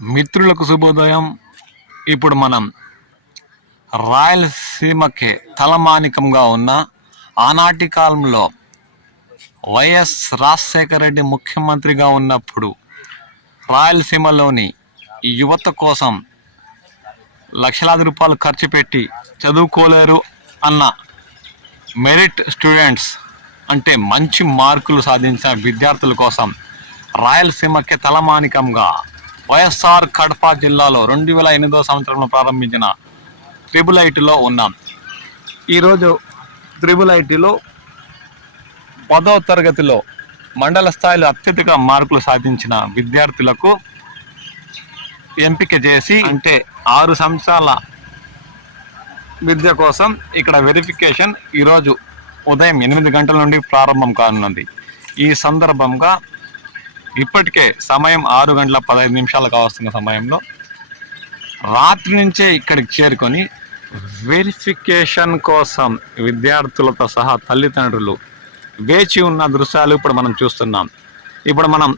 మిత్రులకు శుభోదయం. ఇప్పుడు మనం రాయలసీమకే తలమానికంగా ఉన్న ఆనాటి కాలంలో వైఎస్ రాజశేఖర రెడ్డి ముఖ్యమంత్రిగా ఉన్నప్పుడు రాయలసీమలోని యువత కోసం లక్షలాది రూపాయలు ఖర్చు పెట్టి చదువుకోలేరు అన్న మెరిట్ స్టూడెంట్స్ అంటే మంచి మార్కులు సాధించిన విద్యార్థుల కోసం రాయలసీమకి తలమానికంగా వైఎస్ఆర్ కడప జిల్లాలో రెండు వేల ఎనిమిదో సంవత్సరంలో ప్రారంభించిన త్రిబుల్ ఐటీలో ఉన్నాం. ఈరోజు త్రిబుల్ ఐటీలో పదో తరగతిలో మండల స్థాయిలో అత్యధిక మార్కులు సాధించిన విద్యార్థులకు ఎంపిక చేసి అంటే ఆరు సంవత్సరాల విద్య కోసం ఇక్కడ వెరిఫికేషన్ ఈరోజు ఉదయం ఎనిమిది గంటల నుండి ప్రారంభం కానున్నది ఈ సందర్భంగా ఇప్పటికే సమయం ఆరు గంటల పదహైదు నిమిషాలు కావస్తున్న సమయంలో రాత్రి నుంచే ఇక్కడికి చేరుకొని వెరిఫికేషన్ కోసం విద్యార్థులతో సహా తల్లిదండ్రులు వేచి ఉన్న దృశ్యాలు ఇప్పుడు మనం చూస్తున్నాం. ఇప్పుడు మనం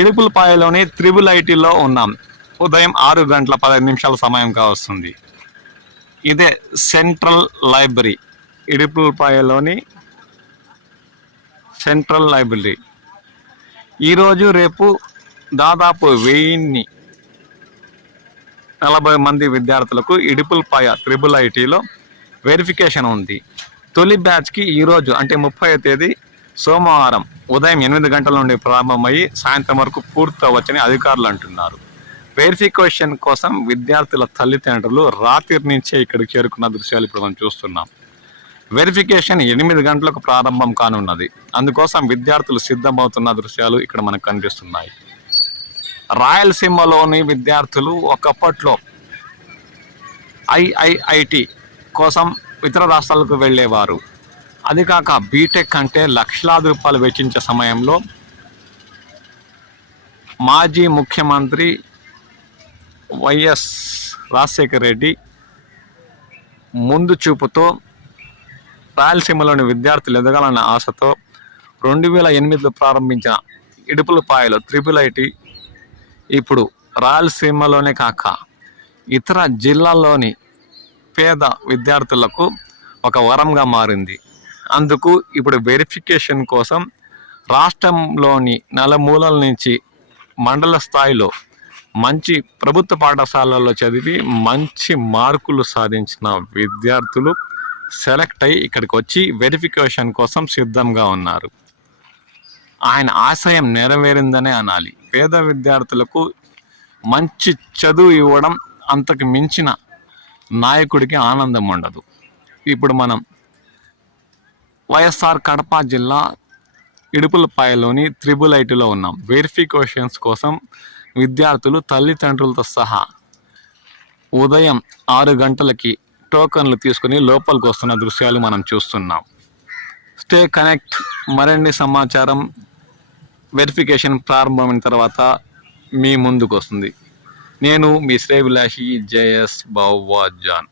ఇడుపులపాయలోని త్రిబుల్ ఐటీలో ఉన్నాం. ఉదయం ఆరు గంటల పదహైదు నిమిషాల సమయం కావస్తుంది ఇదే సెంట్రల్ లైబ్రరీ ఇడుపులపాయలోని సెంట్రల్ లైబ్రరీ. ఈరోజు రేపు దాదాపు వెయ్యిన్ని నలభై మంది విద్యార్థులకు ఇడుపులపాయ త్రిబుల్ ఐటీలో వెరిఫికేషన్ ఉంది. తొలి బ్యాచ్కి ఈరోజు అంటే ముప్పై తేదీ సోమవారం ఉదయం ఎనిమిది గంటల నుండి ప్రారంభమయ్యి సాయంత్రం వరకు పూర్తవచ్చని అధికారులు అంటున్నారు. వెరిఫికేషన్ కోసం విద్యార్థుల తల్లిదండ్రులు రాత్రి నుంచే ఇక్కడికి చేరుకున్న దృశ్యాలు ఇప్పుడు మనం చూస్తున్నాం. వెరిఫికేషన్ ఎనిమిది గంటలకు ప్రారంభం కానున్నది. అందుకోసం విద్యార్థులు సిద్ధమవుతున్న దృశ్యాలు ఇక్కడ మనకు కనిపిస్తున్నాయి. రాయలసీమలోని విద్యార్థులు ఒకప్పట్లో ఐఐఐటి కోసం ఇతర రాష్ట్రాలకు వెళ్ళేవారు. అది కాక బీటెక్ అంటే లక్షలాది రూపాయలు వెచ్చించే సమయంలో మాజీ ముఖ్యమంత్రి వైఎస్ రాజశేఖర రెడ్డి ముందు చూపుతో రాయలసీమలోని విద్యార్థులు ఎదగాలన్న ఆశతో రెండు వేల ఎనిమిదిలో ప్రారంభించిన ఇడుపులపాయలో త్రిపుల్ ఐటి ఇప్పుడు రాయలసీమలోనే కాక ఇతర జిల్లాల్లోని పేద విద్యార్థులకు ఒక వరంగా మారింది. అందుకు ఇప్పుడు వెరిఫికేషన్ కోసం రాష్ట్రంలోని నలుమూలల నుంచి మండల స్థాయిలో మంచి ప్రభుత్వ పాఠశాలల్లో చదివి మంచి మార్కులు సాధించిన విద్యార్థులు సెలెక్ట్ అయ్యి ఇక్కడికి వచ్చి వెరిఫికేషన్ కోసం సిద్ధంగా ఉన్నారు. ఆయన ఆశయం నెరవేరిందనే అనాలి. పేద విద్యార్థులకు మంచి చదువు ఇవ్వడం అంతకు మించిన నాయకుడికి ఆనందం ఉండదు. ఇప్పుడు మనం వైఎస్ఆర్ కడప జిల్లా ఇడుపులపాయలోని త్రిబుల్ ఐటీలో ఉన్నాం. వెరిఫికేషన్స్ కోసం విద్యార్థులు తల్లిదండ్రులతో సహా ఉదయం ఆరు గంటలకి టోకన్లు తీసుకుని లోపలికి వస్తున్న దృశ్యాలు మనం చూస్తున్నాం. Stay connect. మరిన్ని సమాచారం వెరిఫికేషన్ ప్రారంభమైన తర్వాత మీ ముందుకు వస్తుంది నేను మీ శ్రేవిలాషి జేఎస్ బావాజాన్